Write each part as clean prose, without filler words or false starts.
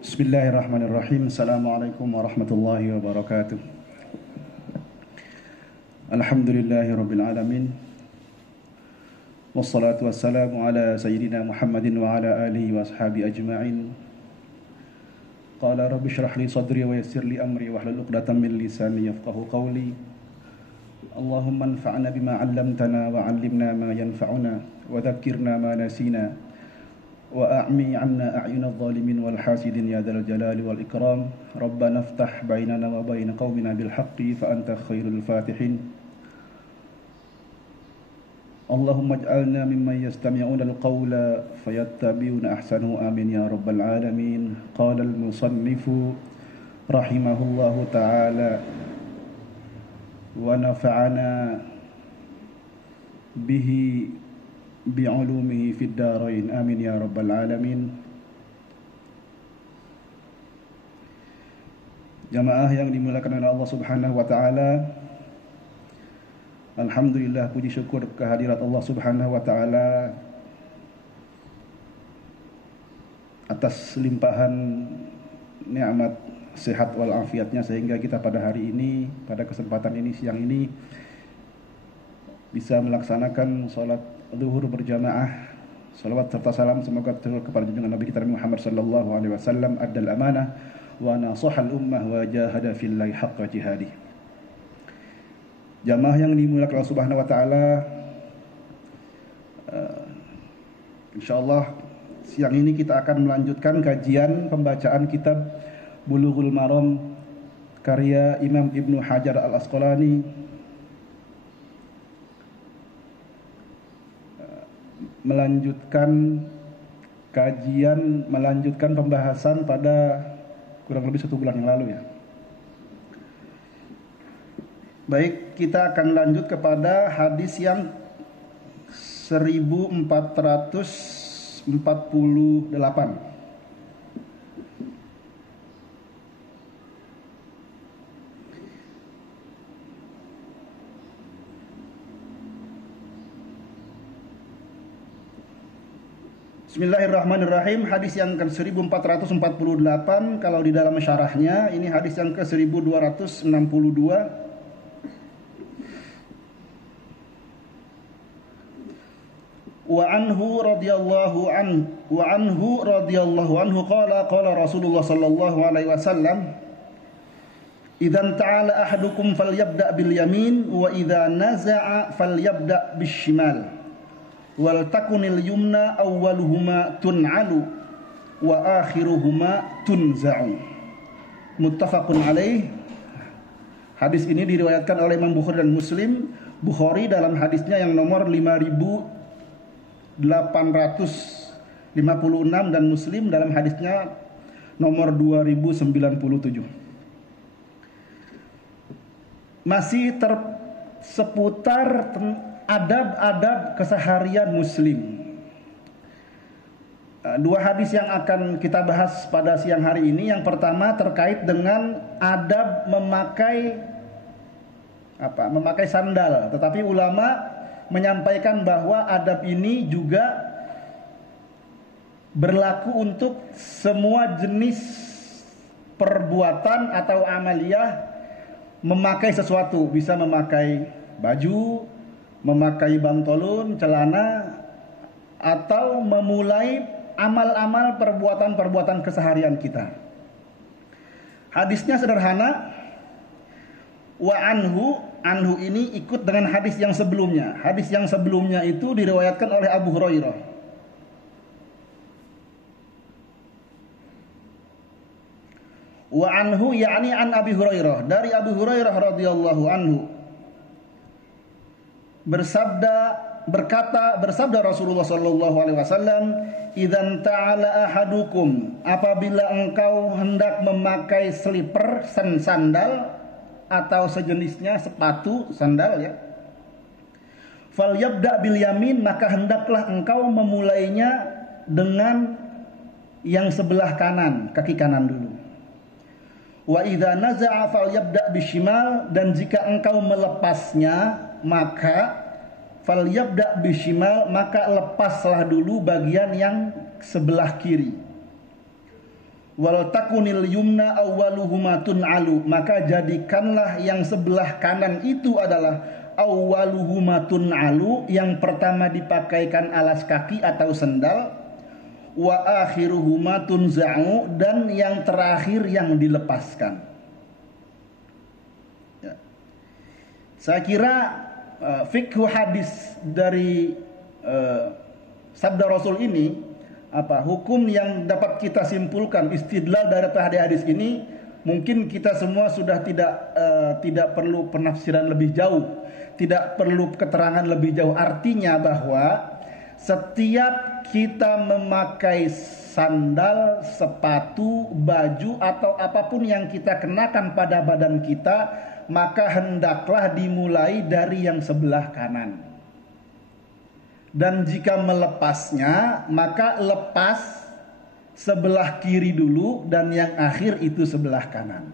Bismillahirrahmanirrahim. Assalamualaikum warahmatullahi wabarakatuh. Alhamdulillahirabbil alamin. Wassalatu wassalamu ala sayyidina Muhammadin wa ala alihi wa ashabi ajma'in. Qala rabbi shrah li sadri wa yassir li amri wahlul 'uqdatam min lisani yafqahu qawli. Allahumma anfa'na bima 'allamtana wa 'allimna ma yanfa'una wa dhakkirna ma nasina. وأعمي عنا أعين الظالمين والحاسدين يا ذا الجلال والإكرام ربنا افتح بيننا وبين قومنا بالحق فأنت خير الفاتحين اللهم اجعلنا ممن يستمعون القول فيتبعون أحسنه آمين يا رب العالمين قال المصنف رحمه الله تعالى ونفعنا به bi'ulumihi fid darain amin ya rabbal alamin. Jamaah yang dimuliakan oleh Allah Subhanahu wa taala, alhamdulillah, puji syukur kehadirat Allah Subhanahu wa taala atas limpahan nikmat sehat wal afiatnya sehingga kita pada hari ini, pada kesempatan ini, siang ini bisa melaksanakan salat zuhur berjamaah. Salawat serta salam semoga tercurah kepada junjungan Nabi kita Muhammad sallallahu alaihi wasallam, addal amanah wa nasahal ummah wa jahada fillahi haqqa jihadi. Jamaah yang dimuliakan Allah Subhanahu wa taala, insyaallah siang ini kita akan melanjutkan kajian pembacaan kitab Bulughul Maram karya Imam Ibnu Hajar Al-Asqalani, melanjutkan pembahasan pada kurang lebih 1 bulan yang lalu ya. Baik, kita akan lanjut kepada hadis yang 1448. Bismillahirrahmanirrahim. Hadis yang ke 1448, kalau di dalam syarahnya ini hadis yang ke 1262. Wa anhu radhiyallahu anhu qala Rasulullah sallallahu alaihi wasallam, "Idzan ta'ala ahadukum falyabda' bil yamin wa idza naza'a falyabda' bis shimal." Wal takunil yumna awwaluhuma tun'alu wa akhiruhuma tunza'u. Muttafaqun alaih. Hadis ini diriwayatkan oleh Imam Bukhari dan Muslim. Bukhari dalam hadisnya yang nomor 5856 dan Muslim dalam hadisnya nomor 2097. Masih seputar adab-adab keseharian muslim. Dua hadis yang akan kita bahas pada siang hari ini. Yang pertama terkait dengan adab memakai sandal. Tetapi ulama menyampaikan bahwa adab ini juga berlaku untuk semua jenis perbuatan atau amaliyah memakai sesuatu. Bisa memakai baju, memakai bantolun, celana, atau memulai amal-amal perbuatan-perbuatan keseharian kita. Hadisnya sederhana. Wa anhu ini ikut dengan hadis yang sebelumnya. Hadis yang sebelumnya itu diriwayatkan oleh Abu Hurairah. Wa anhu yakni an Abi Hurairah, dari Abu Hurairah radhiyallahu anhu. Bersabda Rasulullah sallallahu alaihi wasallam, "Idzan ta'ala ahadukum," apabila engkau hendak memakai slipper, sandal atau sejenisnya, sepatu, sandal ya. "Falyabda' bil yamin," maka hendaklah engkau memulainya dengan yang sebelah kanan, kaki kanan dulu. "Wa idza naza'a falyabda' bishimal," dan jika engkau melepasnya maka falyabda' bishimal, maka lepaslah dulu bagian yang sebelah kiri. wal takunil yumna awwaluhuma tun'alu, maka jadikanlah yang sebelah kanan itu adalah awwaluhuma tun'alu, yang pertama dipakaikan alas kaki atau sendal, wa akhiruhuma tunza'u, dan yang terakhir yang dilepaskan. Ya. Saya kira fikhu hadis dari sabda Rasul ini, hukum yang dapat kita simpulkan istidlal dari hadis ini, mungkin kita semua sudah tidak perlu penafsiran lebih jauh, tidak perlu keterangan lebih jauh. Artinya bahwa setiap kita memakai sandal, sepatu, baju, atau apapun yang kita kenakan pada badan kita, maka hendaklah dimulai dari yang sebelah kanan. Dan jika melepasnya, maka lepas sebelah kiri dulu, dan yang akhir itu sebelah kanan.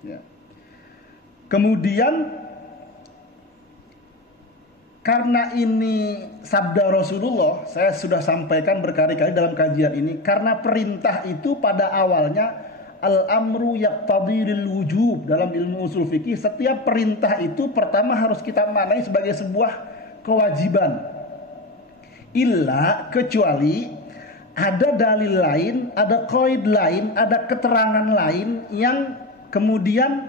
Ya. Kemudian karena ini sabda Rasulullah, saya sudah sampaikan berkali-kali dalam kajian ini, karena perintah itu pada awalnya al-amru yaqtadiril wujub. Dalam ilmu usul fikih, setiap perintah itu pertama harus kita maknai sebagai sebuah kewajiban. Illa, kecuali ada dalil lain, ada qaid lain, ada keterangan lain yang kemudian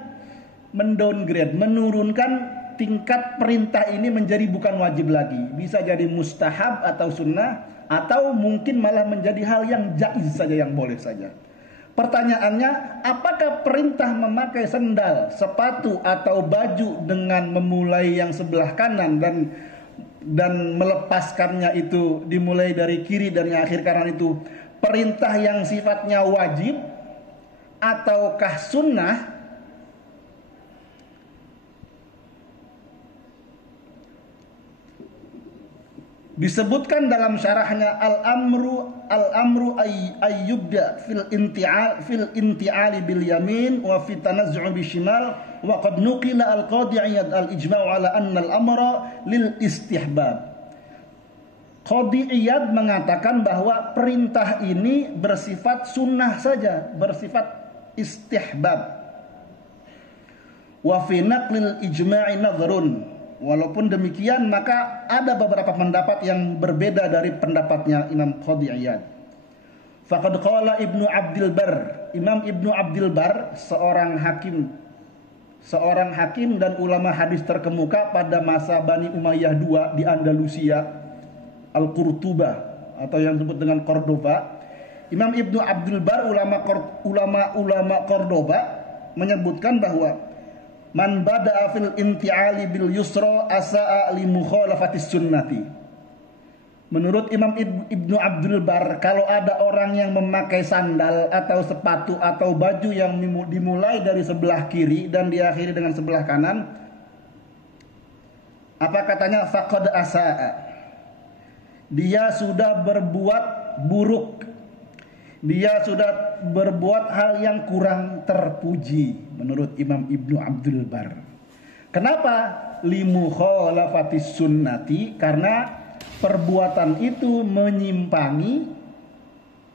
mendowngrade, menurunkan tingkat perintah ini menjadi bukan wajib lagi. Bisa jadi mustahab atau sunnah, atau mungkin malah menjadi hal yang jaiz saja, yang boleh saja. Pertanyaannya, apakah perintah memakai sendal, sepatu, atau baju dengan memulai yang sebelah kanan dan melepaskannya itu dimulai dari kiri dan yang akhir kanan itu perintah yang sifatnya wajib ataukah sunnah? Disebutkan dalam syarahnya al-amru ayyubda fil inti'ali bil yamin wa fi tanazzu'i bil shimal, wa qad nuqila al-qadi Iyad al-ijma'u ala anna al-amra lil istihbab. Qadi Iyad mengatakan bahwa perintah ini bersifat sunnah saja, bersifat istihbab. Wa fi naqlil ijma'i nadhrun. Walaupun demikian, maka ada beberapa pendapat yang berbeda dari pendapatnya Imam Qadi Iyad. Faqad qala Ibnu Abdil Bar, Imam Ibnu Abdil Bar, seorang hakim dan ulama hadis terkemuka pada masa Bani Umayyah II di Andalusia, Al-Qurtubah atau yang disebut dengan Cordoba. Imam Ibnu Abdil Bar, ulama Cordoba, menyebutkan bahwa man bada'a fil inti'ali bil yusra asa'a li mukhalafatis sunnati. Menurut Imam Ibnu Abdul Bar, kalau ada orang yang memakai sandal atau sepatu atau baju yang dimulai dari sebelah kiri dan diakhiri dengan sebelah kanan, apa katanya? Faqad asa'a, dia sudah berbuat buruk, dia sudah berbuat hal yang kurang terpuji menurut Imam Ibnu Abdul Bar. Kenapa? Limukhoolafatis sunnati, karena perbuatan itu menyimpangi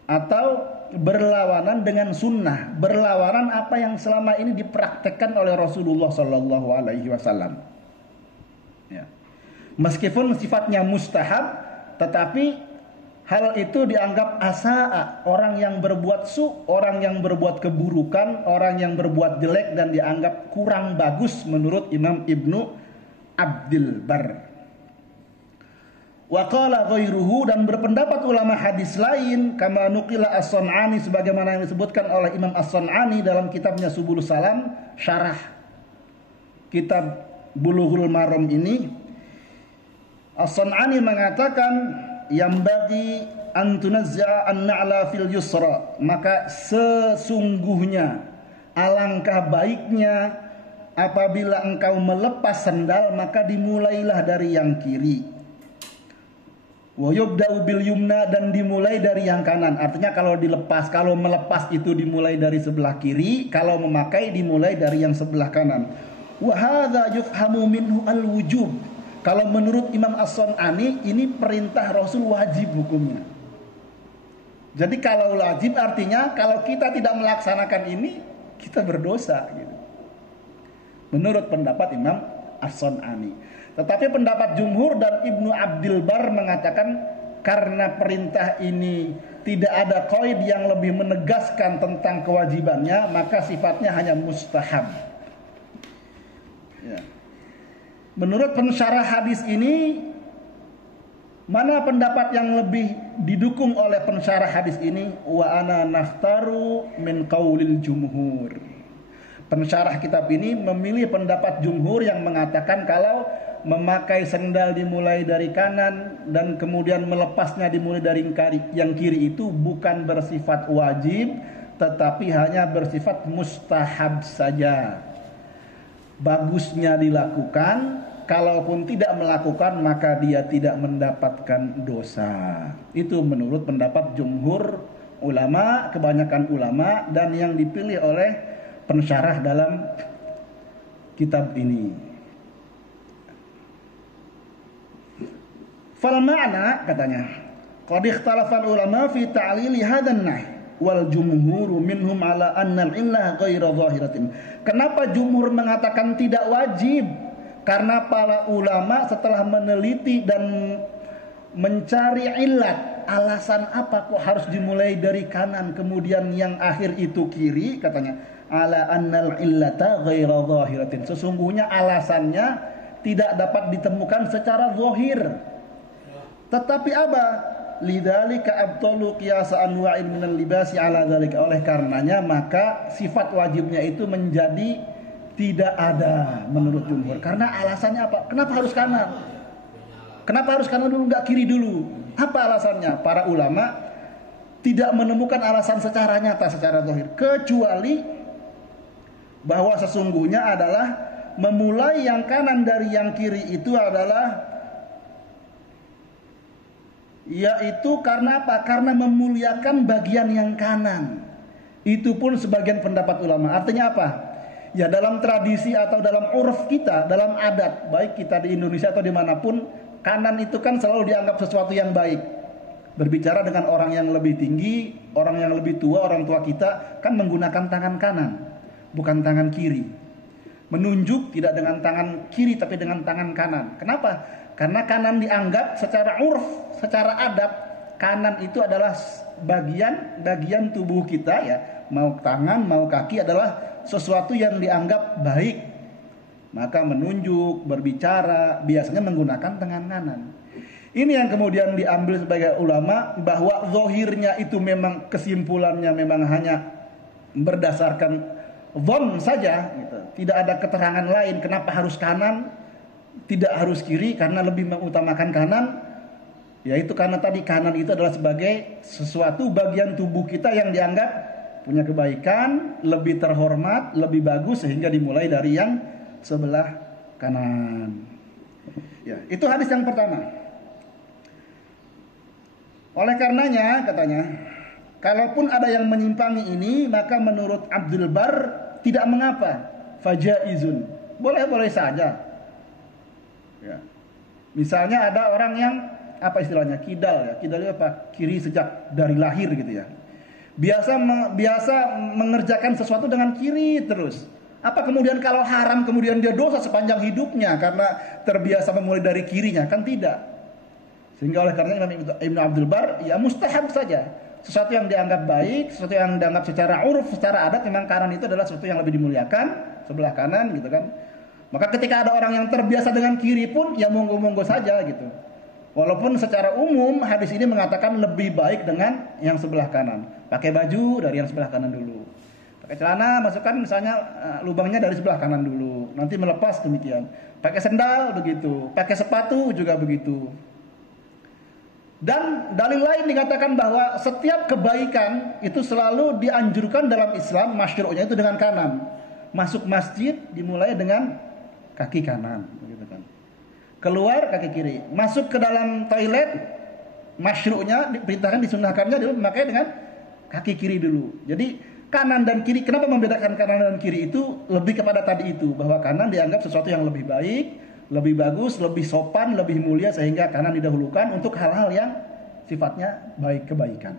atau berlawanan dengan sunnah, berlawanan apa yang selama ini dipraktekkan oleh Rasulullah Sallallahu Alaihi Wasallam. Ya. Meskipun sifatnya mustahab, tetapi hal itu dianggap asa'a, orang yang berbuat orang yang berbuat keburukan, orang yang berbuat jelek, dan dianggap kurang bagus menurut Imam Ibnu Abdil Bar. Wa qala ghairuhu, dan berpendapat ulama hadis lain, kama nuqila as-Sun'ani, sebagaimana yang disebutkan oleh Imam as-Sun'ani dalam kitabnya Subulus Salam, syarah kitab Bulughul Maram ini. As-Sun'ani mengatakan, yang bagi antunazza an-na'la fil yusra, maka sesungguhnya alangkah baiknya apabila engkau melepas sandal, maka dimulailah dari yang kiri. Wa yubda'u bil yumna, dan dimulai dari yang kanan. Artinya kalau melepas itu dimulai dari sebelah kiri, kalau memakai dimulai dari yang sebelah kanan. Wa hadza yufhamu minhu al-wujub. Kalau menurut Imam As-Sun'ani, ini perintah Rasul wajib hukumnya. Jadi kalau wajib artinya kalau kita tidak melaksanakan ini, kita berdosa gitu. Menurut pendapat Imam As-Sun'ani. Tetapi pendapat jumhur dan Ibnu Abdul Bar mengatakan karena perintah ini tidak ada qaid yang lebih menegaskan tentang kewajibannya, maka sifatnya hanya mustahab. Ya. Menurut pensyarah hadis ini, mana pendapat yang lebih didukung oleh pensyarah hadis ini? Wa ana naftaru min qaulil jumhur. Pensyarah kitab ini memilih pendapat jumhur yang mengatakan kalau memakai sendal dimulai dari kanan dan kemudian melepasnya dimulai dari yang kiri itu bukan bersifat wajib, tetapi hanya bersifat mustahab saja. Bagusnya dilakukan. Kalaupun tidak melakukan maka dia tidak mendapatkan dosa. Itu menurut pendapat jumhur ulama, kebanyakan ulama, dan yang dipilih oleh pensyarah dalam kitab ini. Fal ma'na katanya, qad ikhtalafal ulama fi ta'lili hadan nahy wal jumhur minhum ala anna al-illah ghairu zahiratin. Kenapa jumhur mengatakan tidak wajib? Karena para ulama setelah meneliti dan mencari ilat, alasan apa kok harus dimulai dari kanan kemudian yang akhir itu kiri, katanya ala annal illata ghairu zahiratin. Sesungguhnya alasannya tidak dapat ditemukan secara zahir. Tetapi apa? Lidzalika abtalu qiyasa anwa'il minal libasi ala dzalika. Oleh karenanya maka sifat wajibnya itu menjadi tidak ada menurut jumhur. Karena alasannya apa? Kenapa harus kanan? Kenapa harus kanan dulu, nggak kiri dulu? Apa alasannya? Para ulama tidak menemukan alasan secara nyata, secara zahir, kecuali bahwa sesungguhnya adalah memulai yang kanan dari yang kiri itu adalah yaitu karena apa? Karena memuliakan bagian yang kanan. Itu pun sebagian pendapat ulama. Artinya apa? Ya dalam tradisi atau dalam uruf kita, dalam adat, baik kita di Indonesia atau dimanapun, kanan itu kan selalu dianggap sesuatu yang baik. Berbicara dengan orang yang lebih tinggi, orang yang lebih tua, orang tua kita kan menggunakan tangan kanan, bukan tangan kiri. Menunjuk tidak dengan tangan kiri tapi dengan tangan kanan. Kenapa? Karena kanan dianggap secara uruf, secara adat, kanan itu adalah bagian tubuh kita ya, mau tangan mau kaki adalah sesuatu yang dianggap baik. Maka menunjuk, berbicara biasanya menggunakan tangan kanan. Ini yang kemudian diambil sebagai ulama bahwa zahirnya itu memang kesimpulannya memang hanya berdasarkan dhon saja gitu. Tidak ada keterangan lain kenapa harus kanan, tidak harus kiri karena lebih mengutamakan kanan. Yaitu karena tadi kanan itu adalah sebagai sesuatu bagian tubuh kita yang dianggap punya kebaikan, lebih terhormat, lebih bagus sehingga dimulai dari yang sebelah kanan. Ya, itu hadis yang pertama. Oleh karenanya katanya, kalaupun ada yang menyimpangi ini, maka menurut Abdul Bar tidak mengapa, fajaizun. Boleh-boleh saja. Ya. Misalnya ada orang yang apa istilahnya? Kidal ya. Kidal itu apa? Kiri sejak dari lahir gitu ya. Biasa mengerjakan sesuatu dengan kiri terus. Apa kemudian kalau haram kemudian dia dosa sepanjang hidupnya karena terbiasa memulai dari kirinya? Kan tidak. Sehingga oleh karena Ibnu Abdul Bar ya mustahab saja. Sesuatu yang dianggap baik, sesuatu yang dianggap secara uruf, secara adat memang kanan itu adalah sesuatu yang lebih dimuliakan, sebelah kanan gitu kan. Maka ketika ada orang yang terbiasa dengan kiri pun ya monggo-monggo saja gitu. Walaupun secara umum hadis ini mengatakan lebih baik dengan yang sebelah kanan. Pakai baju dari yang sebelah kanan dulu. Pakai celana masukkan misalnya lubangnya dari sebelah kanan dulu. Nanti melepas demikian. Pakai sendal begitu. Pakai sepatu juga begitu. Dan dalil lain dikatakan bahwa setiap kebaikan itu selalu dianjurkan dalam Islam, masyru'nya itu dengan kanan. Masuk masjid dimulai dengan kaki kanan, begitu kan. Keluar kaki kiri. Masuk ke dalam toilet, masyru'nya diperintahkan disunahkannya dulu memakai dengan kaki kiri dulu. Jadi kanan dan kiri, kenapa membedakan kanan dan kiri itu lebih kepada tadi itu, bahwa kanan dianggap sesuatu yang lebih baik, lebih bagus, lebih sopan, lebih mulia, sehingga kanan didahulukan untuk hal-hal yang sifatnya baik, kebaikan.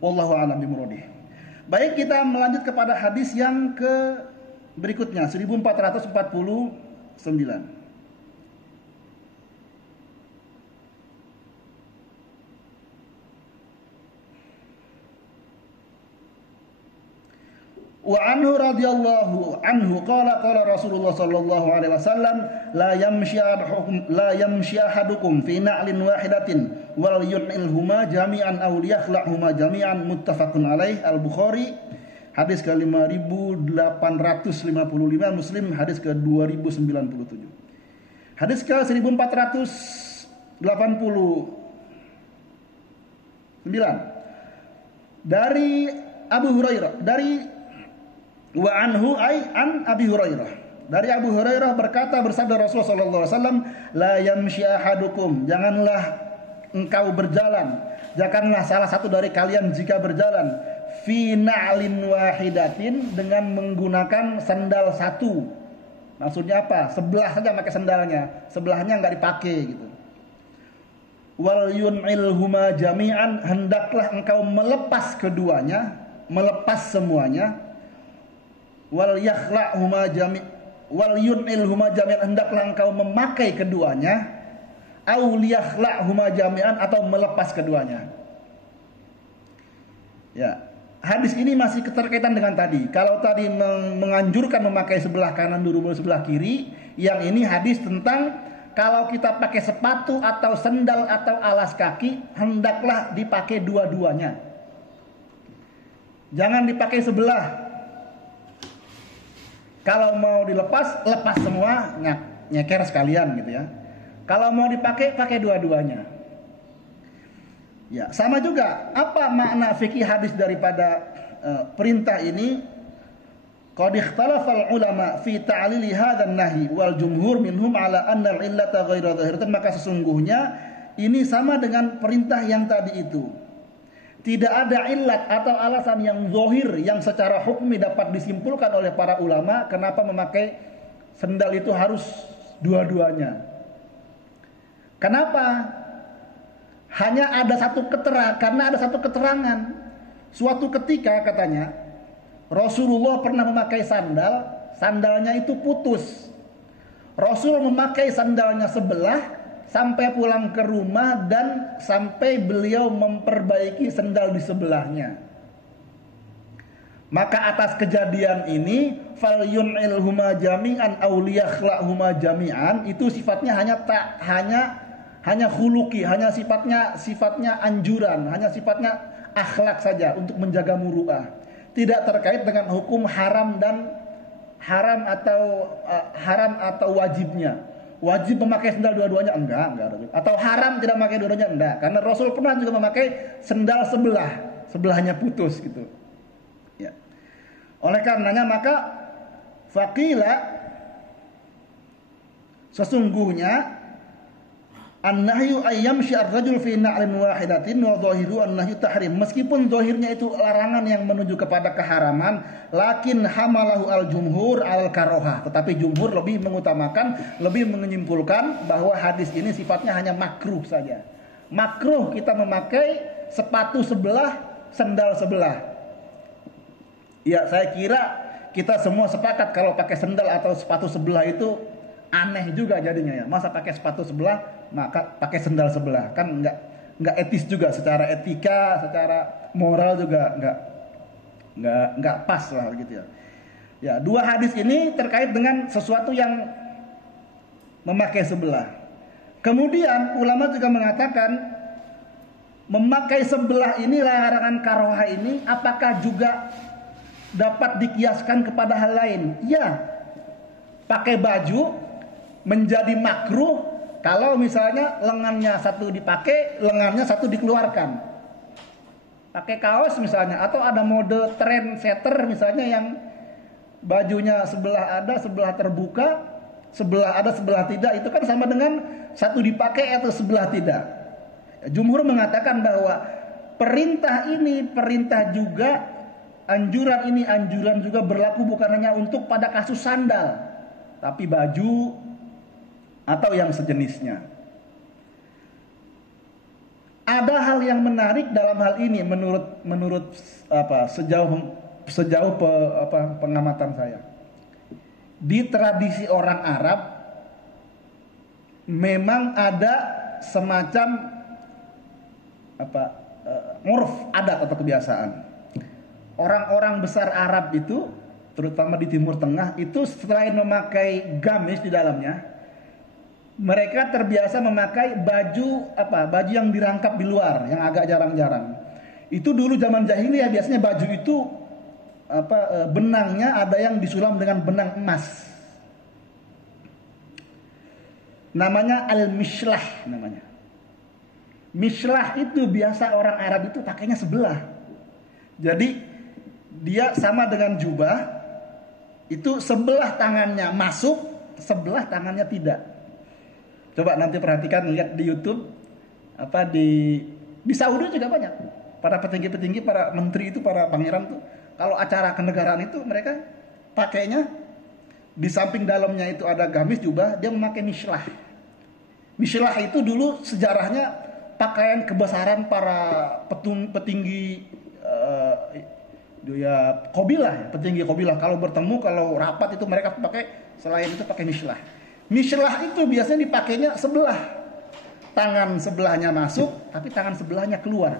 Wallahu a'lam bimuradi. Baik, kita melanjut kepada hadis yang ke berikutnya 1449. Wa anhu radhiyallahu anhu qala Rasulullah sallallahu alaihi wasallam la yamshi ahadukum fi na'lin wahidatin wal yun'ilhuma jami'an aw liyakhla'huma jami'an, muttafaqun alaih. Al-Bukhari hadis ke 5855, Muslim hadis ke 2097. Hadis ke 1489 dari Abu Hurairah, wa anhu ay an Abi Hurairah. Dari Abu Hurairah berkata, bersabda Rasulullah sallallahu alaihi wasallam, la yamshi ahadukum, janganlah engkau berjalan, janganlah salah satu dari kalian jika berjalan, fi na'lin wahidatin, dengan menggunakan sandal satu. Maksudnya apa? Sebelah saja pakai sandalnya, sebelahnya enggak dipakai gitu. Wal yun'ilhuma jami'an, hendaklah engkau melepas keduanya, melepas semuanya. Wal yun'ilhuma jami'an, hendaklah engkau memakai keduanya. Au liyakhla'huma jami'an, atau melepas keduanya. Ya, hadis ini masih keterkaitan dengan tadi. Kalau tadi menganjurkan memakai sebelah kanan dulu baru sebelah kiri, yang ini hadis tentang kalau kita pakai sepatu atau sendal atau alas kaki, hendaklah dipakai dua-duanya. Jangan dipakai sebelah. Kalau mau dilepas, lepas semua, nyeker sekalian gitu ya. Kalau mau dipakai, pakai dua-duanya. Ya, sama juga. Apa makna fikih hadis daripada perintah ini? Qad ikhtalafal ulama fi ta'lili hadzal nahi wal jumhur minhum ala anna al-illata ghairu dhahiratan. Maka sesungguhnya ini sama dengan perintah yang tadi itu. Tidak ada illat atau alasan yang zahir yang secara hukmi dapat disimpulkan oleh para ulama kenapa memakai sendal itu harus dua-duanya. Kenapa? Hanya ada satu keterangan, karena ada satu keterangan. Suatu ketika katanya Rasulullah pernah memakai sandal, sandalnya itu putus. Rasul memakai sandalnya sebelah sampai pulang ke rumah dan sampai beliau memperbaiki sandal di sebelahnya. Maka atas kejadian ini fal yun'ilhuma jami'an aw liyakhla'huma jami'an, itu sifatnya hanya khuluqi, hanya sifatnya anjuran, hanya sifatnya akhlak saja untuk menjaga muru'ah. Tidak terkait dengan hukum haram atau wajibnya. Wajib memakai sendal dua-duanya enggak ada. Atau haram tidak memakai dua-duanya enggak. Karena Rasul pernah juga memakai sendal sebelahnya putus gitu. Ya. Oleh karenanya maka faqila, sesungguhnya an-nahyu ayyamshi ar-rajul fi na'lin wahidatin wa dhahiru an-nahyu tahrim. Meskipun zahirnya itu larangan yang menuju kepada keharaman, lakin hamalahu al-jumhur al-karohah. Tetapi jumhur lebih mengutamakan, lebih menyimpulkan bahwa hadis ini sifatnya hanya makruh saja. Makruh kita memakai sepatu sebelah, sandal sebelah. Ya, saya kira kita semua sepakat kalau pakai sandal atau sepatu sebelah itu aneh juga jadinya ya. Masa pakai sepatu sebelah, maka pakai sendal sebelah, kan enggak etis juga, secara etika, secara moral juga enggak pas lah gitu ya. Ya, dua hadis ini terkait dengan sesuatu yang memakai sebelah. Kemudian ulama juga mengatakan memakai sebelah ini, larangan karoha ini, apakah juga dapat dikiaskan kepada hal lain? Ya, pakai baju menjadi makruh kalau misalnya lengannya satu dipakai, lengannya satu dikeluarkan. Pakai kaos misalnya, atau ada mode trendsetter misalnya yang bajunya sebelah ada, sebelah terbuka, sebelah ada, sebelah tidak, itu kan sama dengan satu dipakai atau sebelah tidak. Jumhur mengatakan bahwa perintah ini perintah juga, anjuran ini anjuran juga berlaku bukan hanya untuk pada kasus sandal, tapi baju atau yang sejenisnya. Ada hal yang menarik dalam hal ini menurut sejauh pengamatan saya. Di tradisi orang Arab memang ada semacam uruf, adat atau kebiasaan. Orang-orang besar Arab itu, terutama di Timur Tengah, itu selain memakai gamis di dalamnya, mereka terbiasa memakai baju yang dirangkap di luar, yang agak jarang-jarang. Itu dulu zaman jahiliyah biasanya baju itu benangnya ada yang disulam dengan benang emas. Namanya al-mishlah namanya. Mishlah itu biasa orang Arab itu pakainya sebelah. Jadi dia sama dengan jubah, itu sebelah tangannya masuk, sebelah tangannya tidak. Coba nanti perhatikan, lihat di YouTube, di Saudi juga banyak. Para petinggi-petinggi, para menteri itu, para pangeran tuh, kalau acara kenegaraan itu mereka pakainya di samping dalamnya itu ada gamis jubah, dia memakai mishlah. Mishlah itu dulu sejarahnya pakaian kebesaran para petinggi qabilah, petinggi qabilah. Kalau bertemu, kalau rapat itu mereka pakai, selain itu pakai mishlah. Mishlah itu biasanya dipakainya sebelah. Tangan sebelahnya masuk, tapi tangan sebelahnya keluar.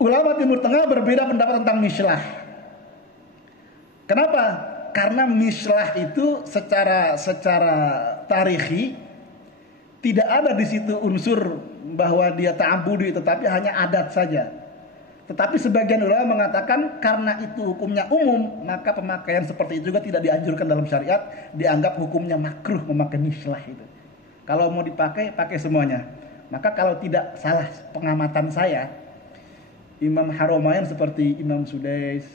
Ulama Timur Tengah berbeda pendapat tentang mishlah. Kenapa? Karena mishlah itu secara tarikhi tidak ada di situ unsur bahwa dia ta'abudi, tetapi hanya adat saja. Tetapi sebagian ulama mengatakan karena itu hukumnya umum, maka pemakaian seperti itu juga tidak dianjurkan dalam syariat, dianggap hukumnya makruh memakai mishlah itu. Kalau mau dipakai, pakai semuanya. Maka kalau tidak salah pengamatan saya, Imam Haramain seperti Imam Sudais,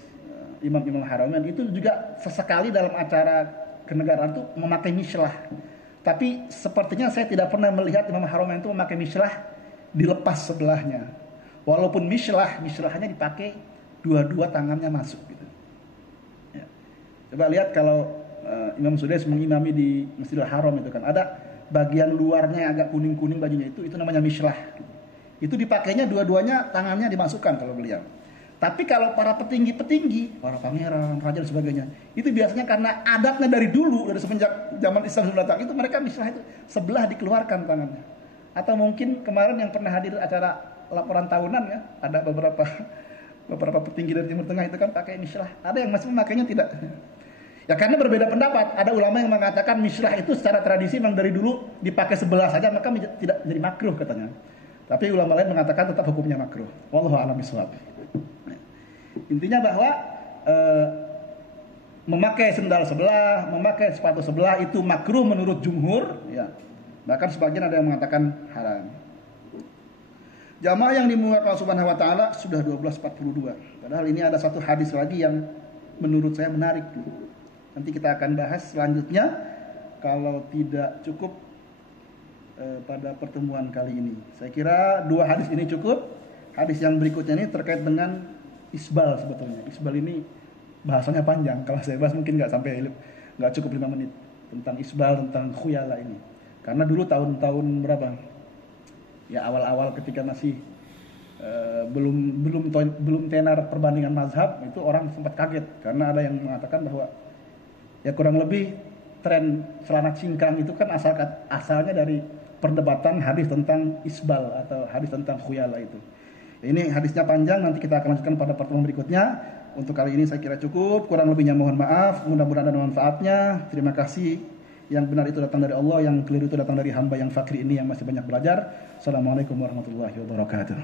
Imam Haramain itu juga sesekali dalam acara kenegaraan itu memakai mishlah. Tapi sepertinya saya tidak pernah melihat Imam Haramain itu memakai mishlah dilepas sebelahnya. Walaupun mishlahnya dipakai dua-dua tangannya masuk gitu. Ya. Coba lihat kalau Imam Sudais mengimami di Masjidil Haram itu kan ada bagian luarnya yang agak kuning-kuning bajunya itu namanya mishlah. Gitu. Itu dipakainya dua-duanya tangannya dimasukkan kalau beliau. Tapi kalau para petinggi-petinggi, para pangeran, raja dan sebagainya, itu biasanya karena adatnya dari dulu, dari semenjak zaman Islam sudah datang itu mereka mishlah itu sebelah dikeluarkan tangannya. Atau mungkin kemarin yang pernah hadir acara laporan tahunan ya, ada beberapa petinggi dari Timur Tengah itu kan pakai mishlah. Ada yang masih memakainya tidak. Ya karena berbeda pendapat. Ada ulama yang mengatakan mishlah itu secara tradisi memang dari dulu dipakai sebelah saja maka tidak jadi makruh katanya. Tapi ulama lain mengatakan tetap hukumnya makruh. Wallahu a'lam bishawab. Intinya bahwa memakai sendal sebelah, memakai sepatu sebelah itu makruh menurut jumhur ya. Bahkan sebagian ada yang mengatakan haram. Jamaah yang dimuliakan Allah Subhanahu wa taala sudah 12:42. Padahal ini ada satu hadis lagi yang menurut saya menarik. Nanti kita akan bahas selanjutnya kalau tidak cukup pada pertemuan kali ini. Saya kira dua hadis ini cukup. Hadis yang berikutnya ini terkait dengan isbal sebetulnya. Isbal ini bahasanya panjang. Kalau saya bahas mungkin nggak cukup 5 menit tentang isbal, tentang khuyala ini. Karena dulu tahun-tahun berapa? Ya awal-awal ketika masih belum tenar perbandingan mazhab, itu orang sempat kaget karena ada yang mengatakan bahwa ya kurang lebih tren celana cingkrang itu kan asalnya dari perdebatan hadis tentang isbal atau hadis tentang khuyala itu. Ini hadisnya panjang, nanti kita akan lanjutkan pada pertemuan berikutnya. Untuk kali ini saya kira cukup, kurang lebihnya mohon maaf, mudah-mudahan ada manfaatnya. Terima kasih. Yang benar itu datang dari Allah, yang keliru itu datang dari hamba yang fakir ini yang masih banyak belajar. Assalamualaikum warahmatullahi wabarakatuh.